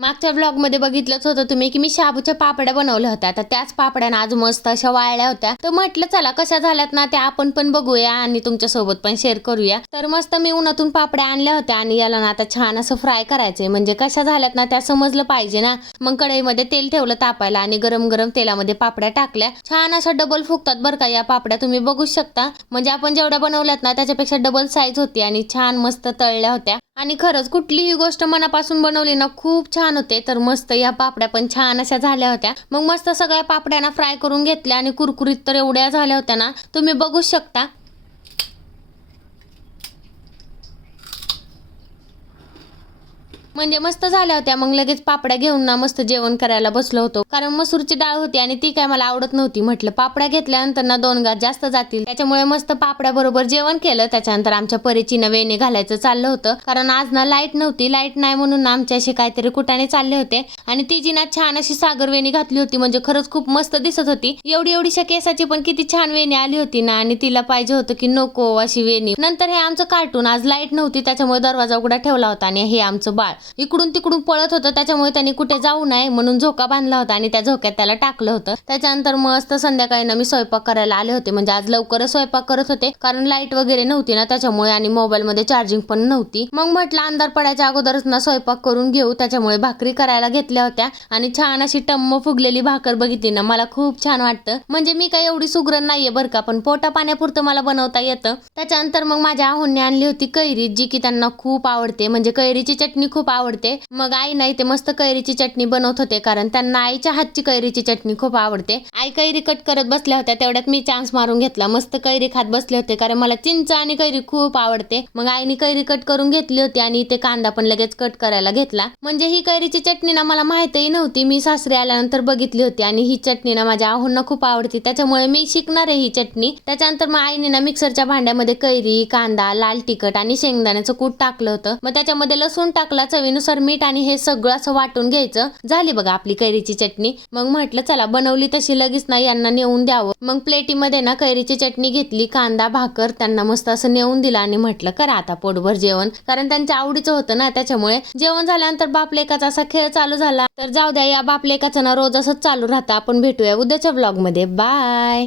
मागच्या व्लॉगमध्ये बघितलंच होतं तुम्ही की मी शाबूच्या पापड्या बनवल्या होत्या. तर त्याच पापड्या आज मस्त अशा वाळल्या होत्या. तर म्हटलं चला कशा झाल्यात ना त्या आपण पण बघूया आणि तुमच्यासोबत पण शेअर करूया. तर मस्त मी उन्हातून पापड्या आणल्या होत्या आणि याला ना आता छान असं फ्राय करायचंय. म्हणजे कशा झाल्यात ना त्या समजलं पाहिजे ना. मग कढईमध्ये तेल ठेवलं तापायला आणि गरम गरम तेलामध्ये पापड्या टाकल्या. छान अशा डबल फुगतात बरं का या पापड्या, तुम्ही बघू शकता. म्हणजे आपण जेवढ्या बनवल्यात ना त्याच्यापेक्षा डबल साईज होती आणि छान मस्त तळल्या होत्या. आणि खरंच कुठलीही गोष्ट मनापासून बनवली ना खूप छान होते. तर मस्त या पापड्या पण छान अशा झाल्या होत्या. मग मस्त सगळ्या पापड्यांना फ्राय करून घेतल्या आणि कुरकुरीत तर एवढ्या झाल्या होत्या ना, तुम्ही बघू शकता. म्हणजे मस्त झाल्या होत्या. मग लगेच पापड्या घेऊन ना मस्त जेवण करायला बसलो होतो. कारण मसूरची डाळ होती आणि ती काय मला आवडत नव्हती. म्हटलं पापड्या घेतल्यानंतर ना 2 घास जास्त जातील, त्याच्यामुळे मस्त पापड्या बरोबर जेवण केलं. त्याच्यानंतर आमच्या परीची ना वेणी घालायचं चाललं होतं. कारण आज ना लाईट नव्हती. लाईट नाही म्हणून ना आमच्या असे काहीतरी कुटाने चालले होते आणि तिची ना छान अशी सागर वेणी घातली होती. म्हणजे खरंच खूप मस्त दिसत होती. एवढीशा केसाची पण किती छान वेणी आली होती ना. आणि तिला पाहिजे होतं की नको अशी वेणी. नंतर हे आमचं कार्टून, आज लाईट नव्हती त्याच्यामुळे दरवाजा उघडा ठेवला होता आणि हे आमचं बाळ इकडून तिकडून पळत होतं. त्याच्यामुळे त्यांनी कुठे जाऊ नये म्हणून झोका बांधला होता आणि त्या झोक्यात त्याला टाकलं होतं. त्याच्यानंतर मस्त संध्याकाळी ना मी स्वयंपाक करायला आले होते. म्हणजे आज लवकरच स्वयंपाक करत होते कारण लाईट वगैरे नव्हती ना त्याच्यामुळे, आणि मोबाईल मध्ये चार्जिंग पण नव्हती. मग म्हटलं अंधार पडायच्या अगोदरच ना स्वयंपाक करून घेऊ. त्याच्यामुळे भाकरी करायला घेतल्या होत्या आणि छान अशी टम्म फुगलेली भाकर बघितली ना मला खूप छान वाटतं. म्हणजे मी काही एवढी सुगरण नाहीये बरं का, पण पोटा पाण्यापुरतं मला बनवता येतं. त्याच्यानंतर मग माझ्या आहोंनी आणली होती कैरी, जी की त्यांना खूप आवडते. म्हणजे कैरीची चटणी खूप आवडते. मग आई नाही ते मस्त कैरीची चटणी बनवत होते कारण त्यांना आईच्या हातची कैरीची चटणी खूप आवडते. आई कैरी कट करत बसल्या होत्या, तेवढ्यात मी चान्स मारून घेतला. मस्त कैरी खात बसले होते कारण मला चिंच आणि कैरी खूप आवडते. मग आईने कैरी कट करून घेतली होती आणि ते कांदा पण लगेच कट करायला घेतला. म्हणजे ही कैरीची चटणी ना मला माहितही नव्हती. मी सासरी आल्यानंतर बघितली होती आणि ही चटणी ना माझ्या आहोंना खूप आवडते. त्याच्यामुळे मी शिकणार आहे ही चटणी. त्याच्यानंतर मग आईने ना मिक्सरच्या भांड्यामध्ये कैरी, कांदा, लाल तिखट आणि शेंगदाण्याचं कूट टाकलं होतं. मग त्याच्यामध्ये लसूण टाकला, चवीनुसार मीठ आणि हे सगळं असं वाटून घ्यायचं. झाली बघा आपली कैरीची चटणी. मग म्हटलं चला बनवली तशी लगेच ना यांना नेऊन द्यावं. मग प्लेटीमध्ये ना कैरीची चटणी घेतली, कांदा, भाकर त्यांना मस्त असं नेऊन दिला आणि म्हटलं करा आता पोटभर जेवण, कारण त्यांच्या आवडीचं होतं ना. त्याच्यामुळे जेवण झाल्यानंतर बापलेकाचा असा खेळ चालू झाला. तर जाऊ द्या, या बापलेकाचं ना रोज असंच चालू राहतं. आपण भेटूया उद्याच्या व्लॉग मध्ये. बाय.